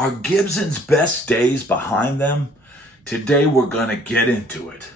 Are Gibson's best days behind them? Today we're gonna get into it.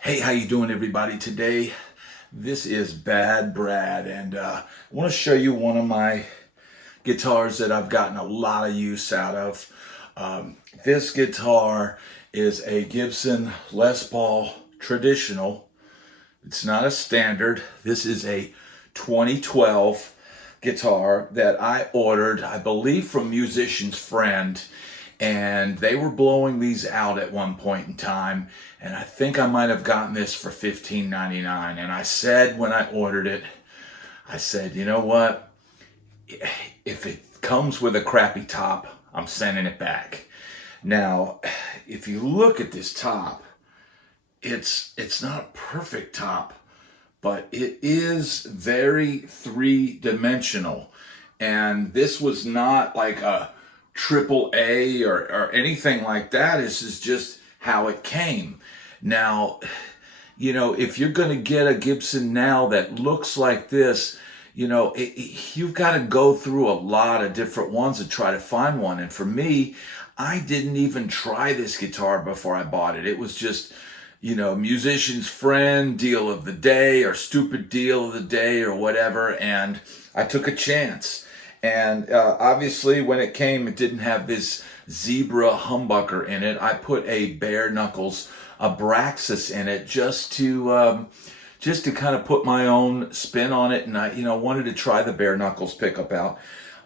Hey, how you doing, everybody? Today, this is Bad Brad, and I want to show you one of my guitars that I've gotten a lot of use out of. This guitar is a Gibson Les Paul traditional. It's not a standard. This is a 2012 guitar that I ordered, I believe, from Musician's Friend. And they were blowing these out at one point in time, and I think I might have gotten this for $15.99. And I said when I ordered it, I said, you know what? If it comes with a crappy top, I'm sending it back. Now, if you look at this top, it's not a perfect top, but it is very three-dimensional. And this was not like a AAA or anything like that. This is just how it came. Now, you know, if you're going to get a Gibson now that looks like this, you know, you've got to go through a lot of different ones to try to find one. And for me, I didn't even try this guitar before I bought it. It was just, you know, Musician's Friend, deal of the day, or stupid deal of the day, or whatever. And I took a chance. And obviously, when it came, it didn't have this zebra humbucker in it. I put a bare knuckles Abraxas in it just to just to kind of put my own spin on it. And I, wanted to try the bare knuckles pickup out.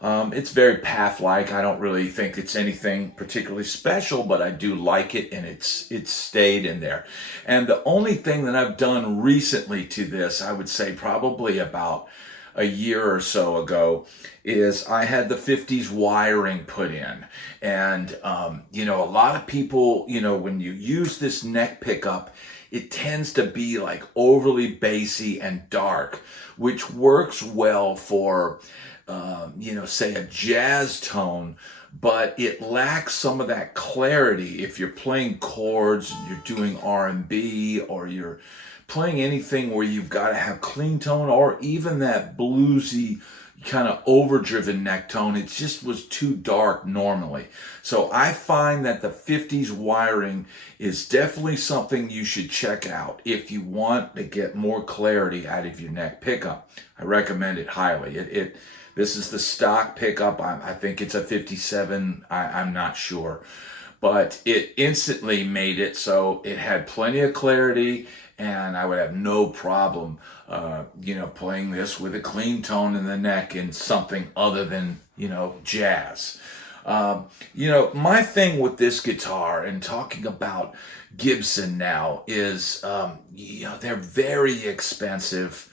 It's very path-like. I don't really think it's anything particularly special, but I do like it, and it's stayed in there. And the only thing that I've done recently to this, I would say probably about a year or so ago, is I had the 50s wiring put in. And, a lot of people, when you use this neck pickup, it tends to be like overly bassy and dark, which works well for, say a jazz tone, but it lacks some of that clarity if you're playing chords and you're doing R&B, or you're playing anything where you've got to have clean tone, or even that bluesy kind of overdriven neck tone. It just was too dark normally. So I find that the 50s wiring is definitely something you should check out if you want to get more clarity out of your neck pickup. I recommend it highly. This is the stock pickup. I think it's a 57. I'm not sure. But it instantly made it so it had plenty of clarity, and I would have no problem, playing this with a clean tone in the neck and something other than, jazz. My thing with this guitar, and talking about Gibson now, is, they're very expensive.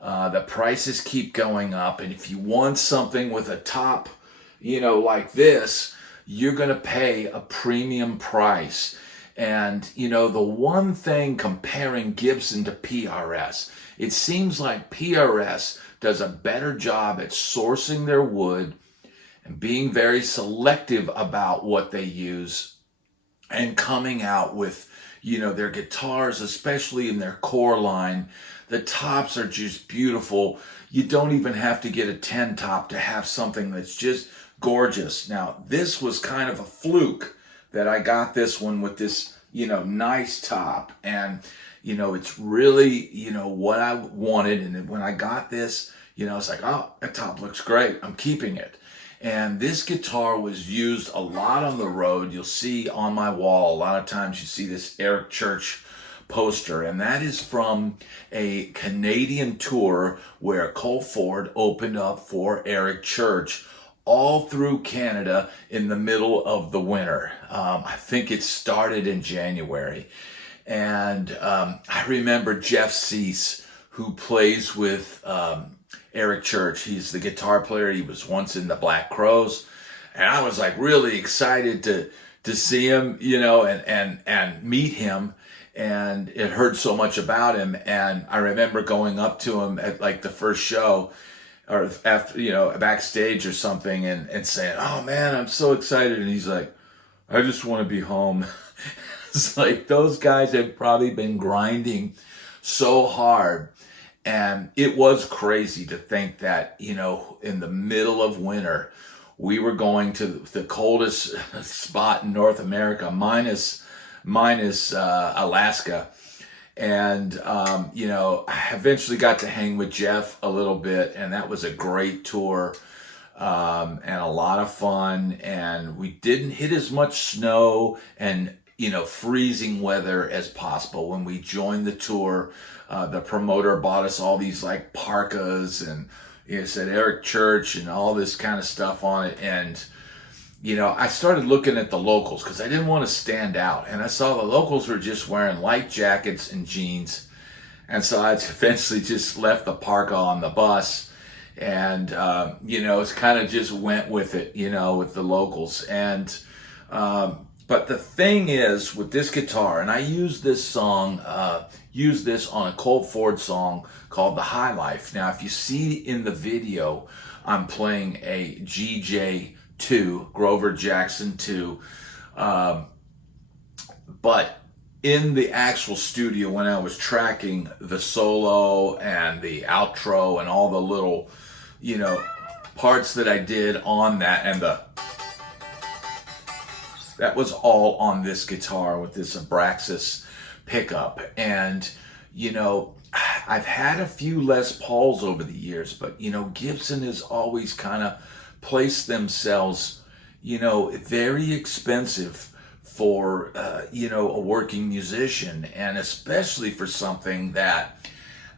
The prices keep going up, and if you want something with a top, like this, you're going to pay a premium price. And, the one thing comparing Gibson to PRS, it seems like PRS does a better job at sourcing their wood and being very selective about what they use, and coming out with, their guitars, especially in their core line. The tops are just beautiful. You don't even have to get a 10 top to have something that's just gorgeous. Now, this was kind of a fluke that I got this one with this, nice top. And, it's really, what I wanted. And when I got this, it's like, oh, that top looks great. I'm keeping it. And this guitar was used a lot on the road. You'll see on my wall, a lot of times you see this Eric Church poster, and that is from a Canadian tour where Cole Ford opened up for Eric Church all through Canada in the middle of the winter. I think it started in January. And I remember Jeff Cease, who plays with Eric Church. He's the guitar player. He was once in the Black Crowes. And I was like really excited to see him, and meet him. And it heard so much about him. And I remember going up to him at like the first show, or after, backstage or something, and saying, oh man, I'm so excited. And he's like, I just want to be home. It's like those guys have probably been grinding so hard. And it was crazy to think that, in the middle of winter, we were going to the coldest spot in North America, minus Alaska. And, I eventually got to hang with Jeff a little bit, and that was a great tour, and a lot of fun. And we didn't hit as much snow and, freezing weather as possible. When we joined the tour, the promoter bought us all these like parkas, and it said Eric Church and all this kind of stuff on it. And, I started looking at the locals because I didn't want to stand out. And I saw the locals were just wearing light jackets and jeans. And so I eventually just left the parka on the bus, and, it's kind of just went with it, with the locals. And, but the thing is with this guitar, and I use this on a Cole Ford song called The High Life. Now, if you see in the video, I'm playing a GJ2, Grover Jackson 2, but in the actual studio, when I was tracking the solo and the outro and all the little, parts that I did on that, and that was all on this guitar with this Abraxas pickup. And, I've had a few Les Pauls over the years, but, Gibson has always kind of placed themselves, very expensive for, a working musician, and especially for something that,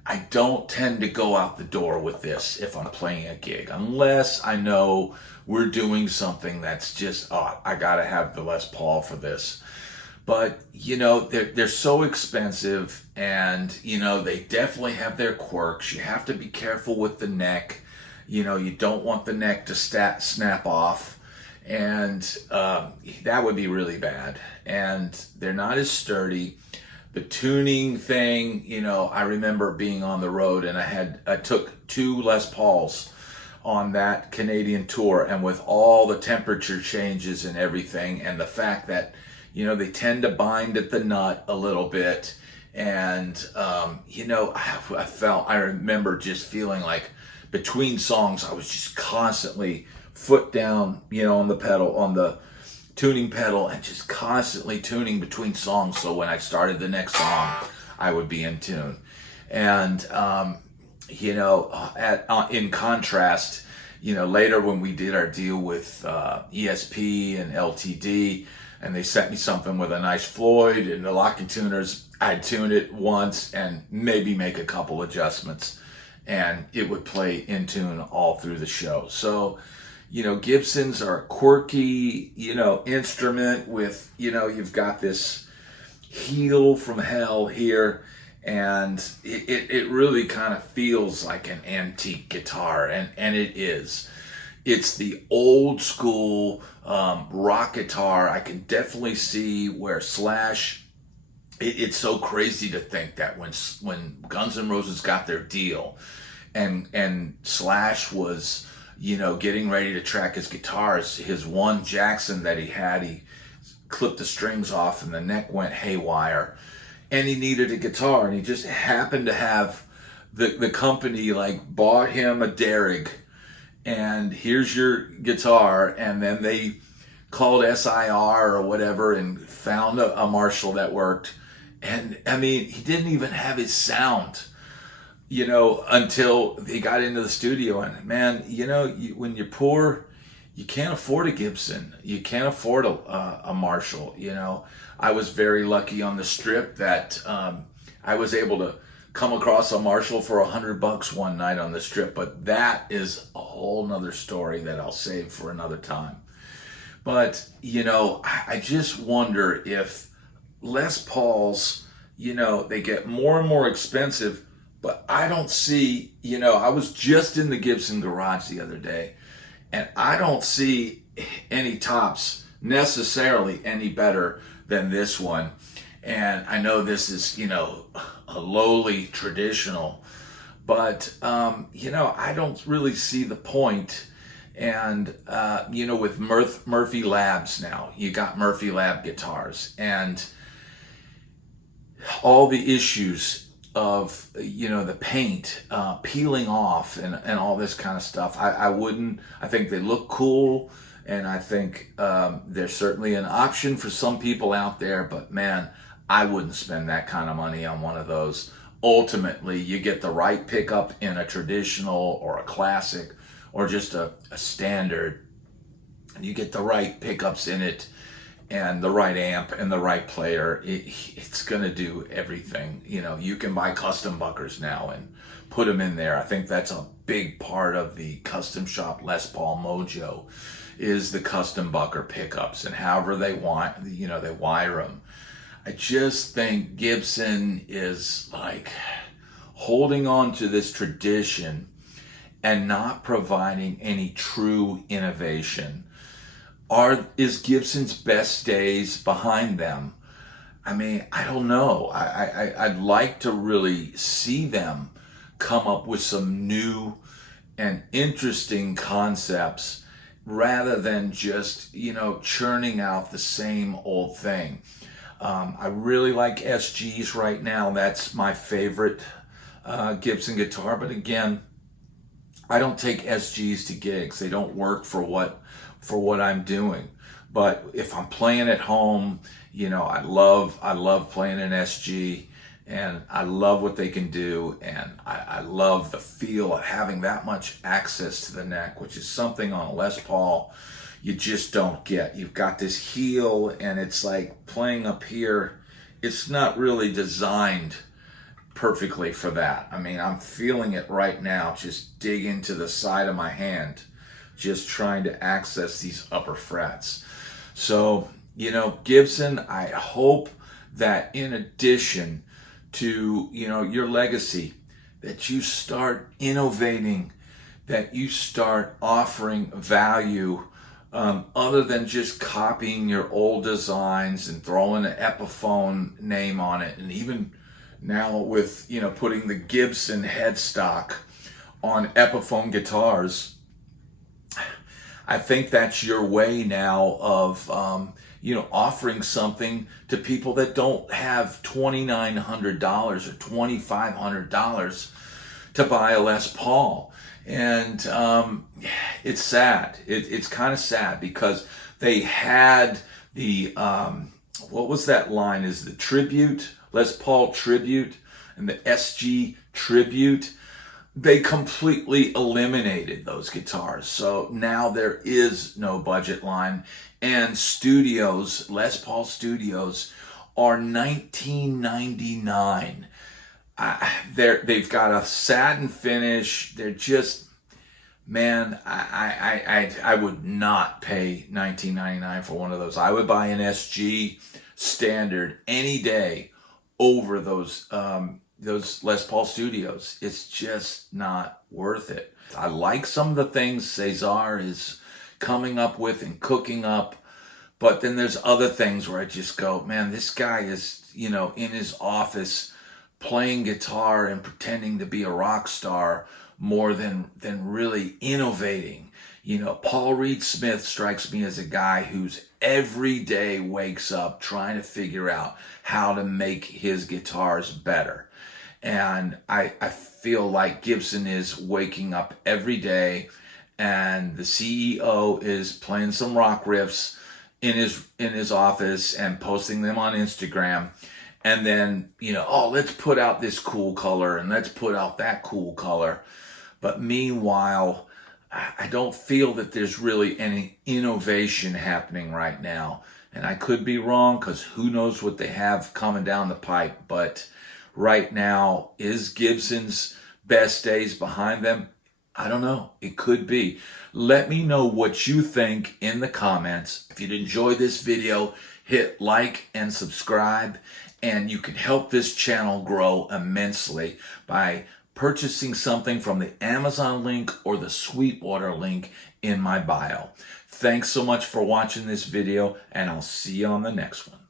I don't tend to go out the door with this if I'm playing a gig, unless I know we're doing something that's just, oh, I gotta have the Les Paul for this. But, you know, they're so expensive, and, you know, they definitely have their quirks. You have to be careful with the neck. You know, you don't want the neck to snap off, and that would be really bad. And they're not as sturdy. The tuning thing, you know, I remember being on the road, and I took 2 Les Pauls on that Canadian tour, and with all the temperature changes and everything, and the fact that, you know, they tend to bind at the nut a little bit. And, you know, I remember just feeling like between songs, I was just constantly foot down, you know, on the tuning pedal, and just constantly tuning between songs. So when I started the next song, I would be in tune. And, you know, in contrast, you know, later when we did our deal with ESP and LTD, and they sent me something with a nice Floyd and the locking tuners, I'd tune it once and maybe make a couple adjustments, and it would play in tune all through the show. So, you know, Gibsons are a quirky, you know, instrument with, you know, you've got this heel from hell here, and it really kind of feels like an antique guitar, and it is. It's the old school rock guitar. I can definitely see where Slash, it's so crazy to think that when Guns N' Roses got their deal, and Slash was, you know, getting ready to track his guitars, his one Jackson that he clipped the strings off and the neck went haywire, and he needed a guitar, and he just happened to have the company like bought him a Derrig, and here's your guitar. And then they called SIR or whatever and found a Marshall that worked. And I mean, he didn't even have his sound, you know, until they got into the studio. And man, you know, when you're poor, you can't afford a Gibson. You can't afford a Marshall. You know, I was very lucky on the strip that I was able to come across a Marshall for $100 one night on the strip, but that is a whole nother story that I'll save for another time. But, you know, I just wonder if Les Pauls, you know, they get more and more expensive, but I don't see, you know, I was just in the Gibson garage the other day, and I don't see any tops necessarily any better than this one. And I know this is, you know, a lowly traditional, but, you know, I don't really see the point. And, you know, with Murphy Labs now, you got Murphy Lab guitars, and all the issues of, you know, the paint peeling off and all this kind of stuff. I think they look cool, and I think there's certainly an option for some people out there, but man, I wouldn't spend that kind of money on one of those. Ultimately, you get the right pickup in a traditional or a classic or just a standard, and you get the right pickups in it and the right amp and the right player. It's going to do everything. You know, you can buy custom buckers now and put them in there. I think that's a big part of the custom shop Les Paul mojo, is the custom bucker pickups, and however they want, you know, they wire them. I just think Gibson is like holding on to this tradition and not providing any true innovation. Is Gibson's best days behind them? I mean, I don't know. I'd like to really see them come up with some new and interesting concepts rather than just, you know, churning out the same old thing. I really like SGs right now. That's my favorite Gibson guitar. But again, I don't take SGs to gigs. They don't work for what I'm doing. But if I'm playing at home, you know, I love playing an SG, and I love what they can do, and I love the feel of having that much access to the neck, which is something on a Les Paul you just don't get. You've got this heel, and it's like playing up here. It's not really designed perfectly for that. I mean, I'm feeling it right now, just dig into the side of my hand, just trying to access these upper frets. So, you know, Gibson, I hope that in addition to, you know, your legacy, that you start innovating, that you start offering value, other than just copying your old designs and throwing an Epiphone name on it. And even now with, you know, putting the Gibson headstock on Epiphone guitars, I think that's your way now of, you know, offering something to people that don't have $2,900 or $2,500 to buy a Les Paul. And it's sad. It's kind of sad because they had the, what was that line? Is the Tribute, Les Paul Tribute, and the SG Tribute. They completely eliminated those guitars. So now there is no budget line. And studios, Les Paul studios, are $19.99. They've got a satin finish. They're just, man, I would not pay $19.99 for one of those. I would buy an SG standard any day over those Les Paul studios. It's just not worth it. I like some of the things Cesar is coming up with and cooking up, but then there's other things where I just go, man, this guy is, you know, in his office playing guitar and pretending to be a rock star more than really innovating. You know, Paul Reed Smith strikes me as a guy who's every day wakes up trying to figure out how to make his guitars better. And I feel like Gibson is waking up every day, and the CEO is playing some rock riffs in his office and posting them on Instagram. And then, you know, oh, let's put out this cool color and let's put out that cool color. But meanwhile, I don't feel that there's really any innovation happening right now. And I could be wrong, because who knows what they have coming down the pipe. But right now, is Gibson's best days behind them? I don't know. It could be. Let me know what you think in the comments. If you'd enjoy this video, hit like and subscribe. And you can help this channel grow immensely by purchasing something from the Amazon link or the Sweetwater link in my bio. Thanks so much for watching this video, and I'll see you on the next one.